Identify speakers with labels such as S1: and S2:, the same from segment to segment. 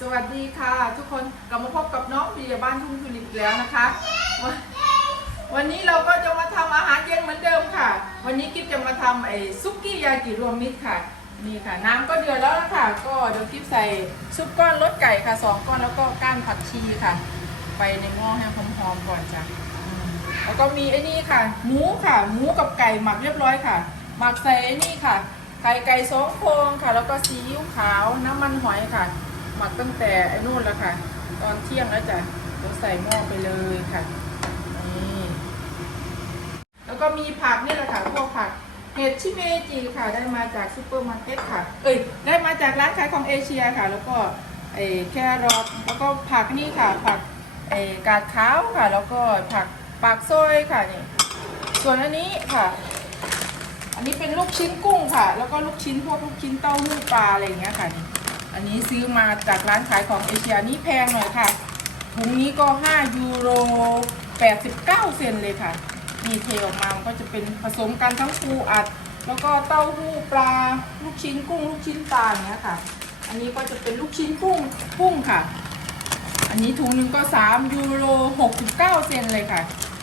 S1: สวัสดีค่ะ ทุกคนกลับมาพบกับน้องปียบ้านทุ่งทุลิปอีกแล้วนะคะวันวันนี้เราก็จะมาทำอาหารเย็นเหมือนเดิมค่ะ วันนี้กิ๊บจะมาทำไอ้ซุกี้ยากิรวมมิตรค่ะนี่ค่ะ น้ำก็เดือดแล้วนะคะก็เดี๋ยวกิ๊บใส่ซุปก้อนรสไก่ค่ะสองก้อนแล้วก็ก้านผักชีค่ะ ไปในหม้อให้หอมๆก่อนจ้ะแล้วก็มีไอ้นี่ค่ะหมูค่ะหมูกับไก่หมักเรียบร้อยค่ะ หมักใส่ไอ้นี่ค่ะไข่ไก่สองโครงค่ะ แล้วก็ซีอิ๊วขาวน้ำมันหอยค่ะ หมักตั้งแต่ไอ้นู่นแล้วค่ะ ตอนเที่ยงแล้วจ้ะเดี๋ยวใส่หม้อไปเลยค่ะนี่แล้วก็มีผักนี่แหละค่ะพวกผักเห็ดชิเมจิค่ะ ได้มาจากซูเปอร์มาร์เก็ตค่ะ เอ้ยได้มาจากร้านขายของเอเชียค่ะ แล้วก็ไอ้แครอทแล้วก็ผักนี่ค่ะ ผักไอ้กาดขาวค่ะ แล้วก็ผักปากซอยค่ะนี่ส่วนอันนี้ค่ะ อันนี้เป็นลูกชิ้นกุ้งค่ะ แล้วก็ลูกชิ้นพวกลูกชิ้นเต้าหู้ปลาอะไรอย่างเงี้ยค่ะนี่ อันนี้ซื้อมาจากร้านขายของเอเชียนี่แพงหน่อยค่ะถุงนี้ก็ 5 ยูโร 89 เซนเลยค่ะนี่เทออกมา มันก็จะเป็นผสมกันทั้งปูอัด แล้วก็เต้าหู้ปลา ลูกชิ้นกุ้ง ลูกชิ้นปลาเงี้ยค่ะ อันนี้ก็จะเป็นลูกชิ้นกุ้งกุ้งค่ะ อันนี้ถุงนึงก็ 3 ยูโร 69 เซนเลยค่ะ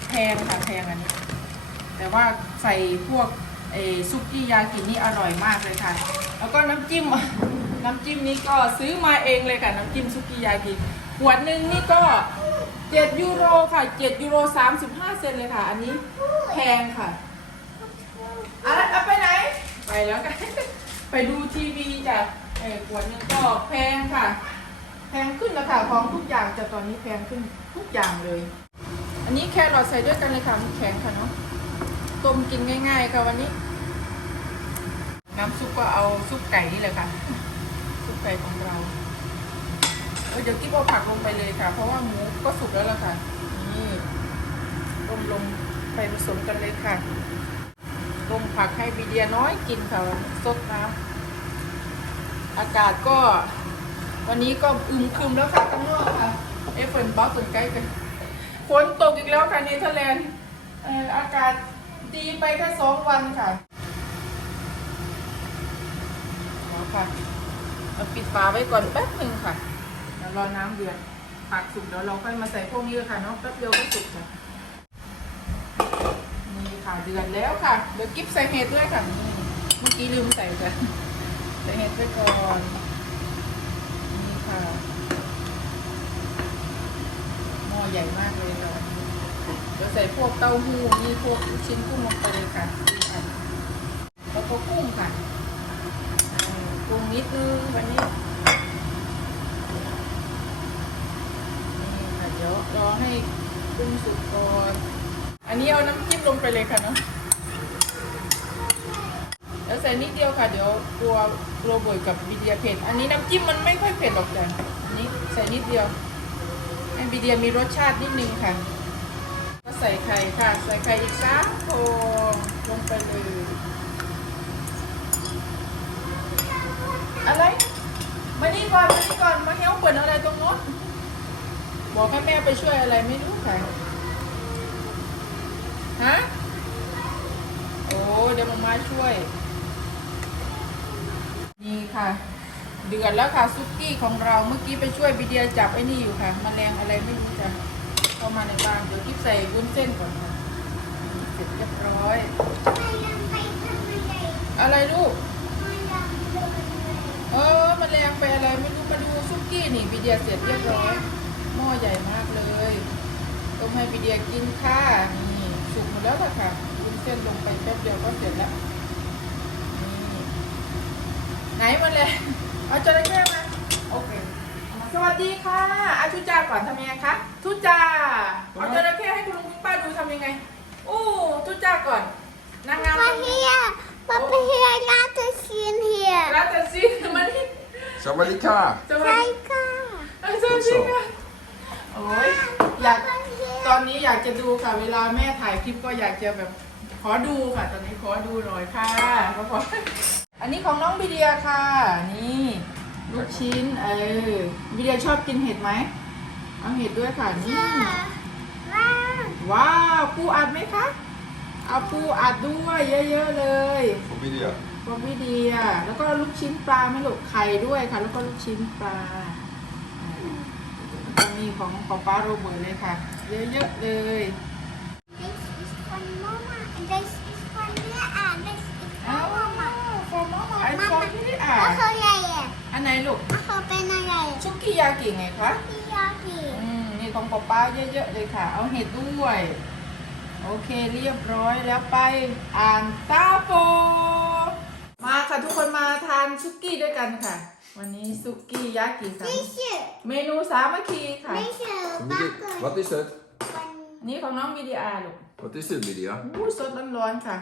S1: แพงค่ะ แพงอันนี้ แต่ว่าใส่พวกซุกี้ยากินี่อร่อยมากเลยค่ะ แล้วก็น้ำจิ้ม น้ำจิ้มนี้ก็ซื้อมาเองเลยค่ะ น้ำจิ้มซุกี้ยากิขวดหนึ่งนี่ก็ 7 ยูโรค่ะ 7 ยูโร 35 เซนเลยค่ะ อันนี้แพงค่ะอะไรเอาไปไหน ไปแล้วกัน ไปดูทีวีจ้ะเออขวดหนึ่งก็แพงค่ะ แพงขึ้นแล้วค่ะของทุกอย่างจะตอนนี้แพงขึ้นทุกอย่างเลย อันนี้แครอทใส่ด้วยกันเลยค่ะมันแข็งค่ะเนาะต้มกินง่าย ๆ ค่ะวันนี้ น้ำซุปก็เอาซุปไก่นี่เลยค่ะ ไก่ของเราเเดี๋ยวกิ๊บเอาผักลงไปเลยค่ะ เพราะว่าหมูก็สุกแล้วล่ะค่ะ นี่ต้มลงไปผสมกันเลยค่ะต้มผักให้บีเดียน้อยกินค่ะสดน้ำอากาศก็ วันนี้ก็อึมครึมแล้วค่ะข้างนอกค่ะ เอฟเฟิร์นบ้าฝนใกล้กันฝนตกอีกแล้วค่ะเนเธอร์แลนด์อากาศดีไปแค่สองวันค่ะเอค่ะ เราปิดฝาไว้ก่อนแป๊บหนึ่งค่ะเดี๋ยวรอน้ำเดือดผักสุกเดี๋ยวเราค่อยมาใส่พวกนี้ค่ะเนาะแป๊บเดียวก็สุกจ้ะนี่ค่ะเดือดแล้วค่ะเดี๋ยวกิ๊บใส่เห็ดด้วยค่ะ เมื่อกี้ลืมใส่จ้ะใส่เห็ดไว้ก่อนนี่ค่ะหม้อใหญ่มากเลยค่ะเดี๋ยวใส่พวกเต้าหู้นี่พวกชิ้นกุ้งลงไปเลยค่ะแล้วก็กุ้งค่ะ อืมกุ้งนิดนึงวันนี้นี่ค่ะเดี๋ยวรอให้กุ้งสุกก่อนอันนี้เอาน้ำจิ้มลงไปเลยค่ะเนาะเดี๋ยวใส่นิดเดียวค่ะเดี๋ยวกลัวกลัวบ่อยกับวิเดียเผ็ดอันนี้น้ำจิ้มมันไม่ค่อยเผ็ดหรอกจ้ะอันนี้ใส่นิดเดียวให้วิเดียมีรสชาตินิดนึงค่ะ ก็ใส่ไข่ค่ะ ใส่ไข่อีกสามฟองลงไปเลย อะไร มานี่ก่อน มานี่ก่อน มาเฮลเปิดอะไรตรงโน้นบอกให้แม่ไปช่วยอะไรไม่รู้ค่ฮะ โอ้เดี๋ยวมามาช่วย นี่ค่ะ เดือดแล้วค่ะซุกี้ของเราเมื่อกี้ไปช่วยบิเดียจับไอ้นี่อยู่ค่ะมแมลงอะไรไม่รู้จ้ะเข้ามาในบ้านเดี๋ยวกิ๊บใส่วุ้นเส้นก่อนค่ะเสร็จเรียบร้อย อะไรลูก เออมแมลงไปอะไรไม่รู้มาดูซุกี้นี่บิเดียเสร็จเรียบร้อยหม้อใหญ่มากเลยต้มให้บิเดียกินค่ะนี่สุกหมดแล้วล่ะค่ะวุ้นเส้นลงไปแป๊บเดียวก็เสร็จแล้วนี่ไหนมันเลยเอาจระเข้มาโอเคสวัสดีค่ะอาทุจาก่อนทำยังไงคะทุจาเอาจระเข้ให้คุณลุงคุณป้าดูทำยังไงอู้ทุจาก่อนนางงาม
S2: Papa here. Papa here. I got the skin here.
S1: รัตซีมันนี่
S3: Sawadika.
S1: สวัสดี
S2: Saika.
S1: สวัสดีค่ะโอ้ยอยากตอนนี้อยากจะดูค่ะ เวลาแม่ถ่ายคลิปก็อยากจะแบบขอดูค่ะ ตอนนี้ขอดูหน่อยค่ะก็พออันนี้ของน้องบิเดียค่ะ นี่ลูกชิ้นเออบิเดียชอบกินเห็ดไหมเอาเห็ดด้วยค่ะนี่
S2: Wow.
S1: ว้าวปูอัดไหมคะเอาปูอัดด้วยเยอะๆเลย
S3: Voor video.
S1: บ อบิเดียแล้วก็ลูกชิ้นปลาไหม่ลูกไข่ด้วยค่ะ แล้วก็ลูกชิ้นปลาของป๊าป๊าโรเบิร์ตเลยค่ะ เยอะๆเลย
S2: This is for Mama and this is for Mia and this is
S1: อ้า
S2: for
S1: ว
S2: Mama
S1: ฟอร์มไอฟอร์ที่อ่า
S2: แล้วเขาใหญ่อะ
S1: อันไหนลูก
S2: แล้วเขาเป็นอะไรอะ
S1: ชุกิยากิไงคะ
S2: พี่ยากี
S1: อืมนี่ของป๊าป๊าเยอะๆเลยค่ะ เอาเห็ดด้วย โอเคเรียบร้อยแล้วไปอ่านตาโฟมาค่ะทุกคน มาทานซุกี้ด้วยกันค่ะ วันนี้ซุกี้ยากิค่ะ
S2: ไม่เชื่อ
S1: เมนูสามัคคีค่ะ
S2: ไม่เชื่อบ้า
S3: Familie,
S2: เกิด
S3: wat is het?
S2: วัน
S1: อันนี้ของน้องบีดีอาร์ลูก
S3: Wat is dit, Lydia?
S1: อู้สดร้อนๆค่ะ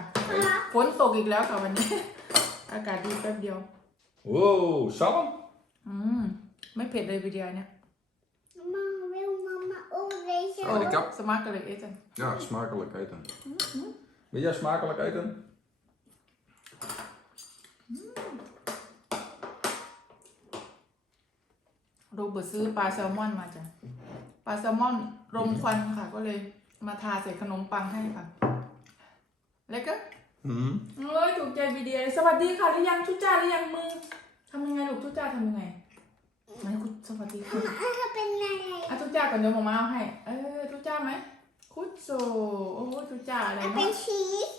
S1: ฝนตกอีกแล้วค่ะวันนี้ อากาศดีแป๊บเดียว
S3: Wow, salm?
S1: อืม ไม่เผ็ดเลยบีดีอาร์เนี่ย
S2: มาเร็วมามาโอ้เลยเชียว
S3: Oh, die kap.
S1: สมาร์กเลยเอจัน
S3: Ja, smakelijk eten. Wil jij smakelijk eten?
S1: โรเบิร์ตซื้อปลาแซลมอนมาจ้ะ ปลาแซลมอนรมควันค่ะ ก็เลยมาทาใส่ขนมปังให้ค่ะ แล้วก็
S3: Mhm.
S1: เอ้ยถูกใจบีดีอาร์สวัสดีค่ะหรือยังทุจ้าหรือยังมือทำยังไงลูกทุจ้าทำยังไงไหนคุณสวัสดีค่ะ
S2: อะเขาเป็นอะไร
S1: อะทุจ้าก่อนเดี๋ยวหมามาเอาให้ เออทุจ้าไหม คุดโซโอ้โหทุจ้าอะไร
S2: อะเป็
S1: เนาะ
S2: นชีส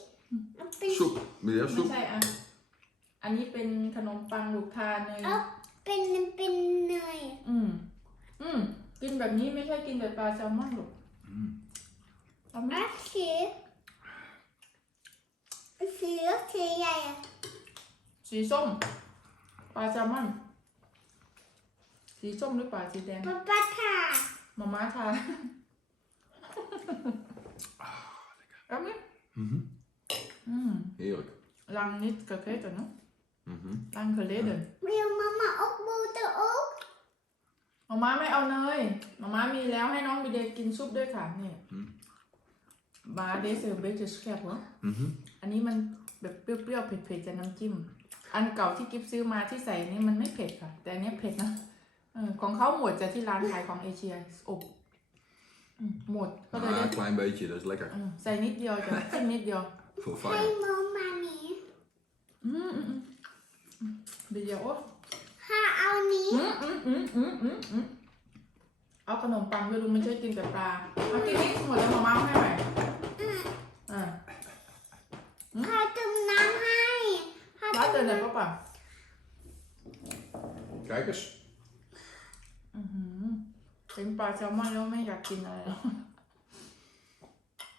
S2: อะเป็น
S3: Soep. Wil jij
S1: ไม่
S3: soep?
S1: ใช่อะ อันนี้เป็นขนมปังลูกทานเนย
S2: อะเป็นเป็นเนย
S1: อืม อืม กินแบบนี้ไม่ใช่กินแต่ปลาแซลมอนหรอก
S3: Mm.
S2: อ
S1: เอาไหม่ะ
S2: ชีสชีสชีสใหญ่อะ
S1: สีส้ม ปลาแซลมอน สีส้มหรือปลาสีแดง
S2: ป๊าป๊าค่ะ
S1: มาม่าทานเอาไหม
S3: Mhm.
S1: อืม
S3: Heerlijk.
S1: ลังนิ ดกับเคยตัวเนาะ
S3: Mhm.
S1: ลังเคยเดิน
S2: เร็วมามาอกบูตะอก
S1: มาม่าไม่เอาเนยมาม่ามีแล้วให้น้องบีเดกินซุปด้วยค่ะนี่
S3: อืม
S1: บาเดซเซอร์เบจสแคบเหรอ
S3: Mhm.
S1: อันนี้มันแบบเปรี้ยวๆ เผ็ดๆจากน้ำจิ้ม อันเก่าที่กิฟซื้อมาที่ใส่นี่มันไม่เผ็ดค่ะ แต่อันเนี้ยเผ็ดนะเออของเขาหมดจากที่ร้านขายของเอเชียอบอืมหมดก็เลย
S3: Ah,
S1: ได้
S3: een klein beetje, dat is lekker.
S1: อืมใส่นิดเดียวจ้ะ จิ้มนิดเดียว
S3: Voor
S2: ให้
S3: fijn.
S2: มอมามี
S1: อืมอืมอืมอืม เดียวโอ้
S2: ถ้าเอานี้
S1: อืมอืมอืมอืมอืมอืมเอาขนมปังด้วยลุงไม่ใช่กินแต่ปลาเอากินนี่หมดแล้วมาม่าให้ไหมอ่า
S2: ถ้าจุ่มน้ำให้ถ้า
S1: ร้าน
S2: จุ่
S1: เดิน
S2: ม
S1: ไหน
S2: น้
S1: ปะป่ะ
S3: Kijk eens.
S1: อือหือเป็นปลาแซลมอนแล้วไม่อยากกินอะไรแล้ว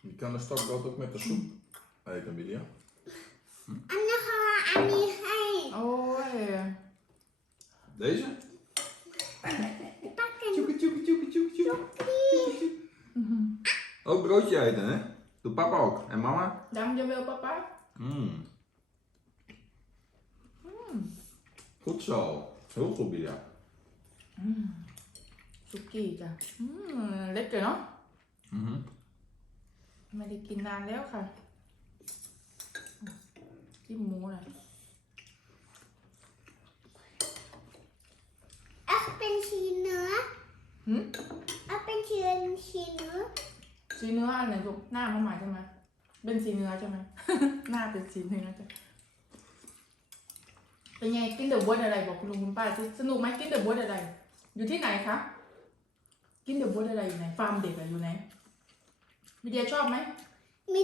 S3: Je kan de stokbrood ook met de soep eten, Lydia. ำ
S2: อันนี้ค่ะอันนี้ให้
S1: โอ้ย
S3: Deze?
S2: ปักกัน
S3: Tjoeke, tjoeke, tjoeke, tjoeke, tjoeke.
S1: อื้อหือ
S3: Ook broodje eten, hè? Doe papa ook. En mama?
S1: ดำจะเวลปะป๊า
S3: Mm. Goed zo. Heel goed, Lydia.
S1: สุกี้จ้ะอืมเล็กเลยเนาะ
S3: Mhm.
S1: ไม่ได้กินนานแล้วค่ะ จิ้มหมูหน่อย
S2: อะเป็นชีเนื้อ
S1: หืม
S2: อะเป็นชีชีเนื้อ
S1: สีเนื้ออันไหนลูกหน้ามันหมายใช่ไหมเป็นสีเนื้อใช่ไหม หน้าเป็นสีเนื้อจ้ะเป็นไงกินเดอะบดอะไรบอกคุณลุงคุณป้าสิสนุกไหมกินเดอะบดอะไร อยู่ที่ไหนคะกินเดอะบดอะไรอยู่ไหนฟาร์มเด็กอะอยู่ไหนวิเดียชอบไหม
S2: มี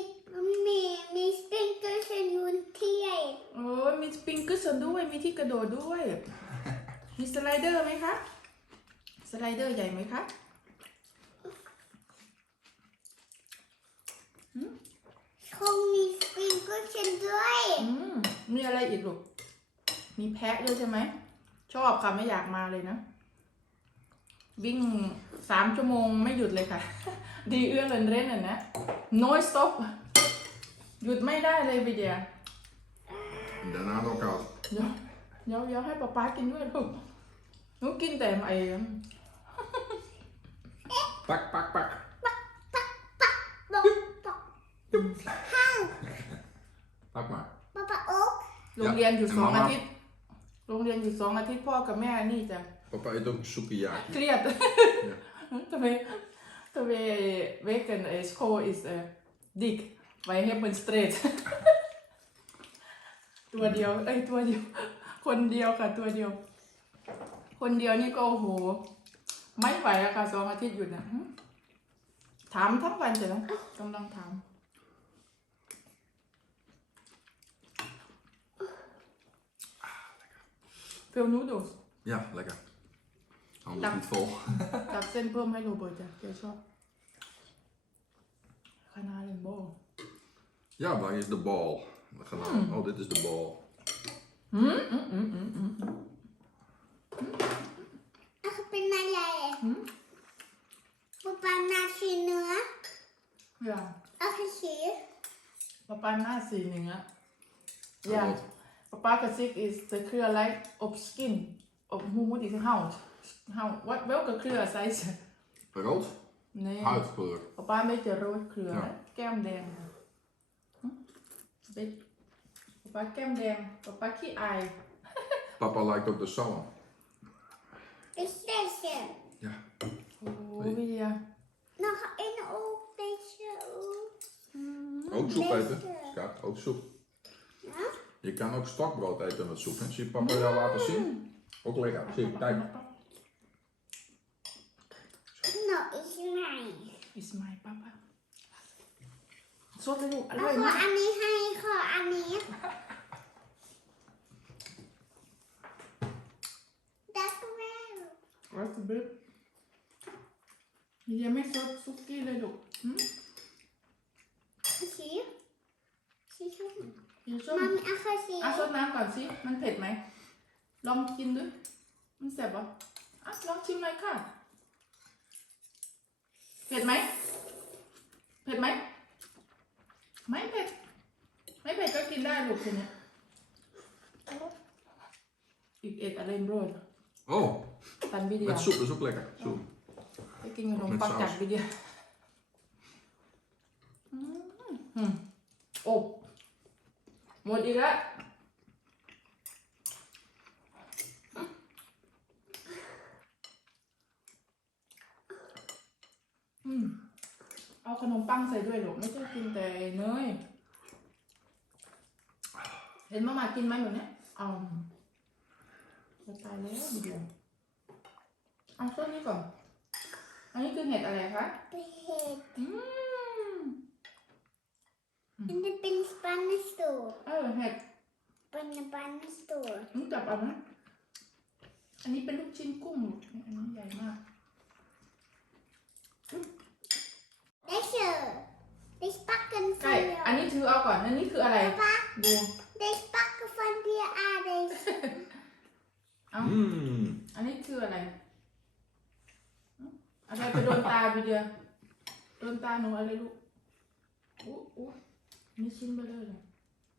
S2: มีมีสปริงเกอร์ชยูนที่ใหญ่
S1: โอ้ยมีสปริงเกอร์สนด้วย มีที่กระโดดด้วย มีสไลเดอร์ไหมคะ สไลเดอร์ใหญ่ไหมคะ
S2: คงมีสปริงเกอร์ชด้วย
S1: อืมมีอะไรอีกลูก มีแพะด้วยใช่ไหม ชอบค่ะไม่อยากมาเลยนะ วิ่งสามชั่วโมงไม่หยุดเลยค่ะ ดีเอื้อเรนเรนอะนะ no stop หยุดไม่ได้เลยวิเดีย
S3: En daarna nog koud.
S1: เดี๋ยวเดี๋ยวเดี๋ยวให้ป๊าป๊ากินด้วยลูกหนูกินแต่ไอ้
S3: Pak, pak, pak.
S2: บอกบอกห้าง
S3: Pak maar.
S2: ปะปะโอ๊ก
S1: โรงเรียนอยู่
S3: Ja,
S1: สอง
S3: mama
S1: อาทิตย์ โรงเรียนอยู่สองอาทิตย์พ่อกับแม่นี่จะ
S3: Papa eet ook sukiyaki.
S1: เครียดทำไมทำไมเวกันไอ้สโคอิสเออดิกไว้ให้มันสเตรทตัวเดียว เอ้ยตัวเดียว คนเดียวค่ะตัวเดียว คนเดียวนี่ก็โอ้โห ไม่ไหวแล้วค่ะสองอาทิตย์หยุดนะหึถามทั้งวันเดี๋ยวนะกำลังถามเฟ ลนูดส
S3: Ja, lekker. Anders
S1: Dank.
S3: niet vol.
S1: ตักเส้นเพิ่มให้โรเบิร์ตจ้ะแกชอบคณะเรนโบว์
S3: Ja, waar is de bal? We gaan nou- Oh, dit is de bal.
S1: อืมอืมอืมอืมอืม
S2: อะเป็นอะไร
S1: อืม
S2: ปะปานาชีเนื้อ
S1: อย่า
S2: เอาคือสี
S1: ปะปาหน้าสีหนึ่งอะอย่า
S3: Rood.
S1: ปะปากระซิก is the clear light of skin of hoe moet ik hout hout wat welke kleur zei ze
S3: Rood?
S1: nee
S3: Huidkleur.
S1: ปะป้าไม่เจอโรสเครือ
S3: Ja.
S1: นะแก้มแดงค่ะหึเบ็ดปะป้าแก้มแดงปะป้าขี้อาย
S3: Papa lijkt op de salm.
S2: is deze
S3: Ja.
S1: โอ้วิเดีย
S2: nog een ook deze ook
S3: Ook soep
S2: Beste.
S3: eten. Skat, ook soep.
S2: Ja?
S3: Je kan ook stokbrood eten met soep. Hè? Zie je papa jou laten zien? Ook lekker. Zie je, kijk.
S2: Nou is mij
S1: is my papa สดเลยลูกอ
S2: เอา
S1: ร่อย
S2: ขอ
S1: มาก
S2: อันนี้ให้ ขออันนี้ดักแวว
S1: รัสเบิร์ดวิเดียไม่ซดซุกี้เลยลูกหืม
S2: สีสีชม
S1: สีส้ม
S2: มัมเอาข้อสี
S1: อะซดน้ำก่อนสิมันเผ็ดไหม ลองกินดูมันแสบปะอะลองชิมเลยค่ะ เผ็ดไหมเผ็ดไหมไม่เผ็ดไม่เผ็ดก็กินได้ลูกทีเนี้ยอีกเอ็ดอะไรโรย
S3: Oh,
S1: ตันวิเดีย
S3: met soep is ook lekker. Soep.
S1: ไปกินขนมปังจากวิเดียอืมอืมโอ้หมดอีกแล้ว อืมเอาขนมปังใส่ด้วยหรอกไม่ใช่กินแต่เนยเห็นมามากินไหมแบบเนี้ยเอาจะตายแล้วเดียวเอาช่วงนี้ก่อน อันนี้คือเห็ดอะไรคะ
S2: เป็นเห็ด
S1: อืม
S2: อันนี้เป็นสปานิสตู
S1: เออเห็ด
S2: เป็นสปานิสตู
S1: นี่จับเอานะอันนี้เป็นลูกชิ้นกุ้ง อันนี้ใหญ่มาก
S2: Deze. Deze pakken
S1: ใช่
S2: van
S1: อัน
S2: jou.
S1: นี้ถือเอาก่อนอันนี้คืออะไร
S2: Papa,
S1: ดู
S2: deze pakken van die aardappels.
S1: เอา
S3: Mmm.
S1: อันนี้คืออะไรอืมอะไรไปโดนตาไปเดียวโดนตาหนูอะไรลูกอู้อู้อันนี่ชิ้นเบลอเลย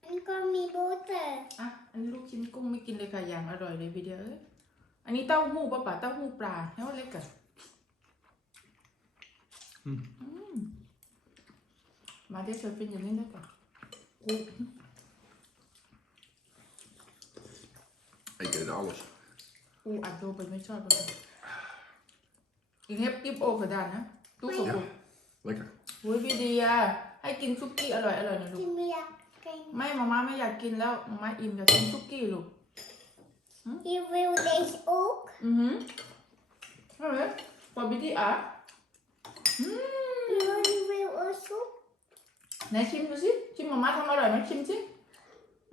S2: En kom je boter.
S1: อะ อันนี้ลูกชิ้นกุ้งไม่กินเลยค่ะอย่างอร่อยเลยวิดีโอเอ้ย อันนี้เต้าหู้ปะปะเต้าหู้ปลาแล้วเล็กกัน
S3: อืม
S1: อืมมาเดี๋ยวเชฟฟินอย่างนี้ได้กันอู้
S3: Ik eet alles.
S1: อู้อัดโดไปไม่ชอบเลยอีกเฮ็บกิบโอขดานนะตู้กับ
S3: Ja,
S1: กู
S3: lekker.
S1: โอ้ยวิดีโอให้กินซุกี้อร่อยอร่อยนะลูก
S2: Die meer kan.
S1: ไม่มาม่าไม่อยากกินแล้วมาม่าอิ่มอยากกินซุกี้ลูก
S2: Je wil deze ook.
S1: อือหือเอาเลยปอบิดี้อะ อืม
S2: Je wil, je wil ook soep.
S1: ไหนชิมดูสิชิมมาม่าทำอร่อยไหมชิมสิ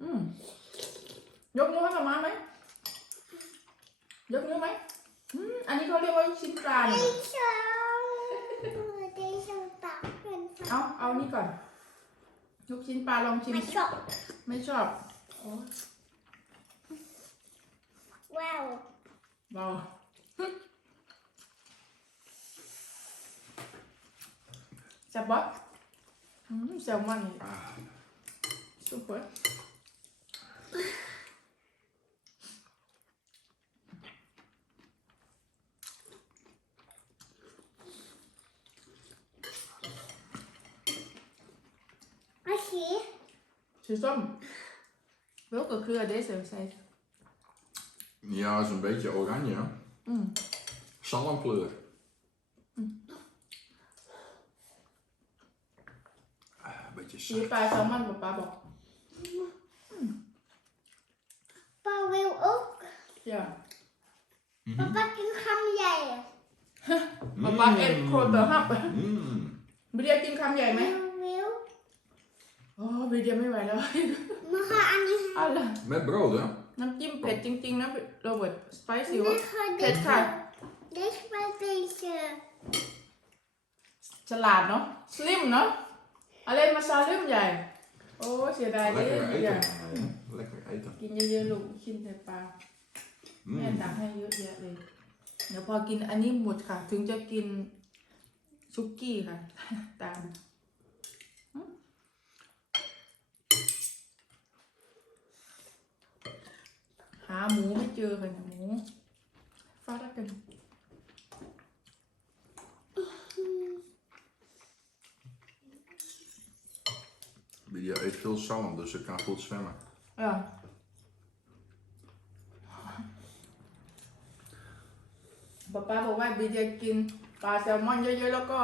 S1: อืมยกนิ้วให้มาม่าไหมยกนิ้วไหมอืมอันนี้เขาเรียกว่าลูกชิ้นปลาเนี่ย
S2: Deze. Deze pakken
S1: เอา
S2: van.
S1: เอานี่ก่อนลูกชิ้นปลาลองชิม
S2: Maar shop.
S1: ไม่ชอบโอ้
S2: Wauw.
S1: เบาแซ่บปะอื มแซลมอนนี่
S3: Ah,
S1: ซุปเปอร์
S2: Als je.
S1: สีส้ม welke kleur deze zei
S3: ja, is een beetje oranje. hè?
S1: อืม
S3: Zalmkleur. Ah, ชี
S1: ปลาแซลมอนป๊าป๊าบอก
S2: Papa wil ook.
S1: อย่า
S3: Mhm.
S2: Papa kan gaan jij.
S1: ป๊าป๊าเอ็ดโคตรฮับ
S3: Mm.
S1: วิเดียกินคำใหญ่ไหม
S2: Wil.
S1: โอ้วิเดียไม่ไหวแล้ว
S2: We gaan niet.
S1: อะไร
S3: Met brood, hè?
S1: น้ำจิ้มเผ็ดจริงๆนะโรเบิร์ตสไปซี่วะเผ็ด
S2: dit.
S1: ค่ะ
S2: Dit met deze.
S1: ฉลาดเนาะสลิมเนาะ อะไรมาซาลิมใหญ่ โอ้เสียดายเลย
S3: Lekker
S1: อย่า
S3: eten. Lekker eten.
S1: กินเยอะๆลูกชิ้นแต่ปลา แม่
S3: Mm.
S1: ตักให้เยอะแยะเลย เดี๋ยวพอกินอันนี้หมดค่ะ ถึงจะกินซุกี้ค่ะ ตามอืมหาหมูไม่เจอค่ะหมูฟาดกัน
S3: Lydia eet veel zalm, dus ze kan goed zwemmen.
S1: เออป๊าป้าบอกว่าบีจะกินปลาแซลมอนเยอะๆแล้วก็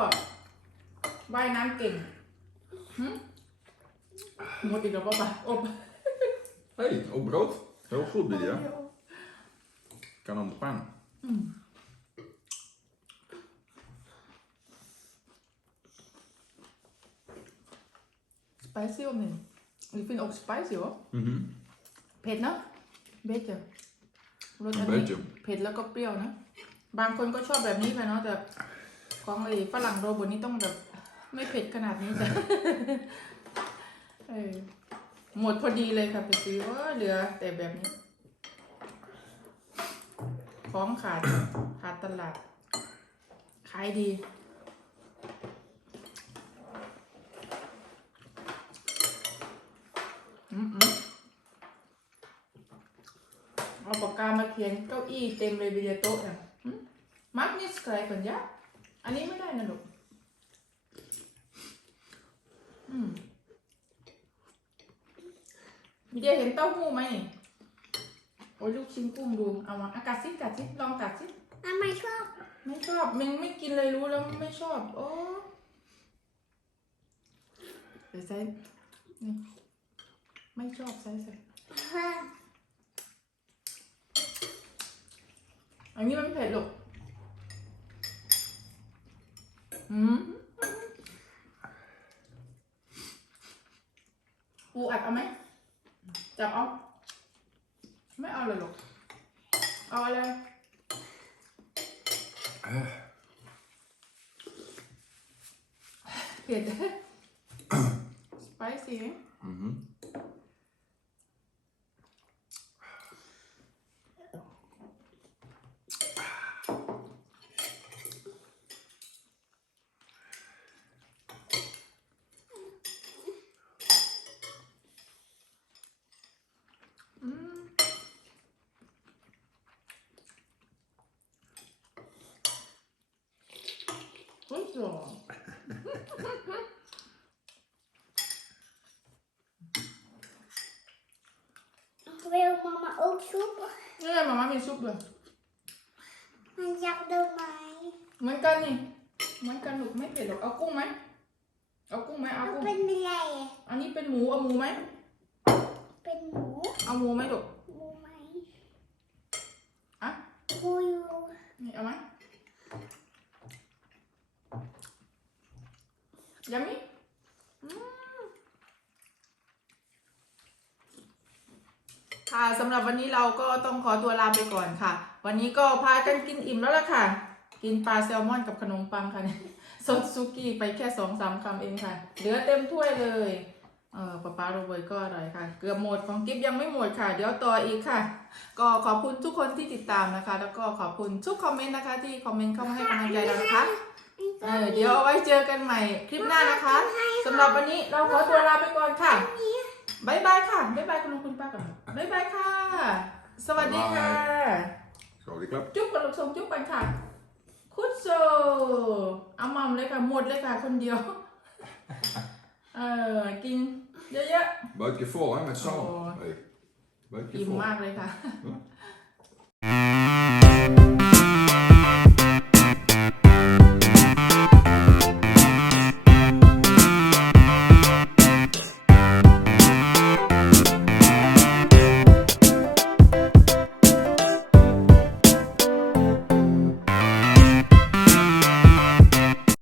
S1: ว่ายน้ำเก่งหึหมดอีกแล้วป้าป้าอบ
S3: Hé, hey, ook brood. Heel goed, Lydia. Kan op de pan.
S1: ส ไปซี่ om in. Ik vind ook spicy hoor.
S3: Mhm.
S1: เผ็ดเนอะเบเจอรสอัน
S3: Een
S1: นี้
S3: beetje.
S1: เผ็ดแล้วก็เปรี้ยวนะ บางคนก็ชอบแบบนี้ไปเนาะแต่ของไอ้ฝรั่งโรบทนี่ต้องแบบ ไม่เผ็ดขนาดนี้จ้ะ เออหมดพอดีเลยค่ะไปซื้อว่าเหลือแต่แบบนี้ ของขาด ขาดตลาด ขายดี อืมอืม เอาปากกามาเขียนเก้าอี้เต็มเลยเบียโต๊ะอะอืมมาร์กนี่สไครก่อนยะอันนี้ไม่ได้นะลูกอืมมีเดียเห็นเต้าหู้ไหมนี่โอ้ยลูกชิ้นกุ้งดูเอามาอากาศซิกัดซิลองกัดซิ
S2: En mijn schat.
S1: ไม่ชอบมันไม่กินเลยรู้แล้วไม่ชอบ โอ้เดี๋ยวใส่นี่ ไม่ชอบใส่ใส่อันนี้มันเผ็ดหรอกอืมปูอัดเอาไหม จับเอา ไม่เอาเลยหรอก เอาอะไร เผ็ด สไปซี่
S3: Mhm.
S1: Goed zo.
S2: Wil mama ook soep?
S1: นี่ไงมาม่ามีซุปด้วย
S2: En jouw door mij.
S1: เหมือนกันนี่ เหมือนกัน ลูกไม่เผ็ดหรอกเอากุ้งไหมเอากุ้งไหมเอากุ้ง
S2: Ik ben blij.
S1: อันนี้เป็นหมูเอาหมูไหม
S2: Ik ben moe.
S1: เอาหมูไหมลูก
S2: Moe mij.
S1: อะ
S2: Moe.
S1: นี่เอาไหมยัมมี่อืมค่ะสำหรับวันนี้เราก็ต้องขอตัวลาไปก่อนค่ะ วันนี้ก็พากันกินอิ่มแล้วล่ะค่ะ กินปลาแซลมอนกับขนมปังค่ะเนี่ยซดซุกี้ไปแค่สองสามคำเองค่ะ เหลือเต็มถ้วยเลยเออป้าป้าโรเบิร์ตก็อร่อยค่ะ เกือบหมดของกิฟยังไม่หมดค่ะ เดี๋ยวต่ออีกค่ะ ก็ขอบคุณทุกคนที่ติดตามนะคะ แล้วก็ขอบคุณทุกคอมเมนต์นะคะ ที่คอมเมนต์เข้ามาให้กำลังใจเรานะคะ เออเดี๋ยวเอาไว้เจอกันใหม่คลิปหน้านะคะสำหรับวันนี้เราขอตัวลาไปก่อนค่ะบายบายค่ะบายบายคุณลุงคุณป้าก่อนบายบายค่ะ สวัสดีค่ะ
S3: Zo, die klap.
S1: จุ๊บกับลูกทรงจุ๊บกันค่ะ คุดโซเอามัมเลยค่ะ หมดเลยค่ะคนเดียว เออกินเยอะ
S3: Buikje vol, hè, met zalm.
S1: Oh.
S3: Hey,
S1: ๆ
S3: buikje
S1: อิ่ม
S3: vol.
S1: มากเลยค่ะ
S3: Huh?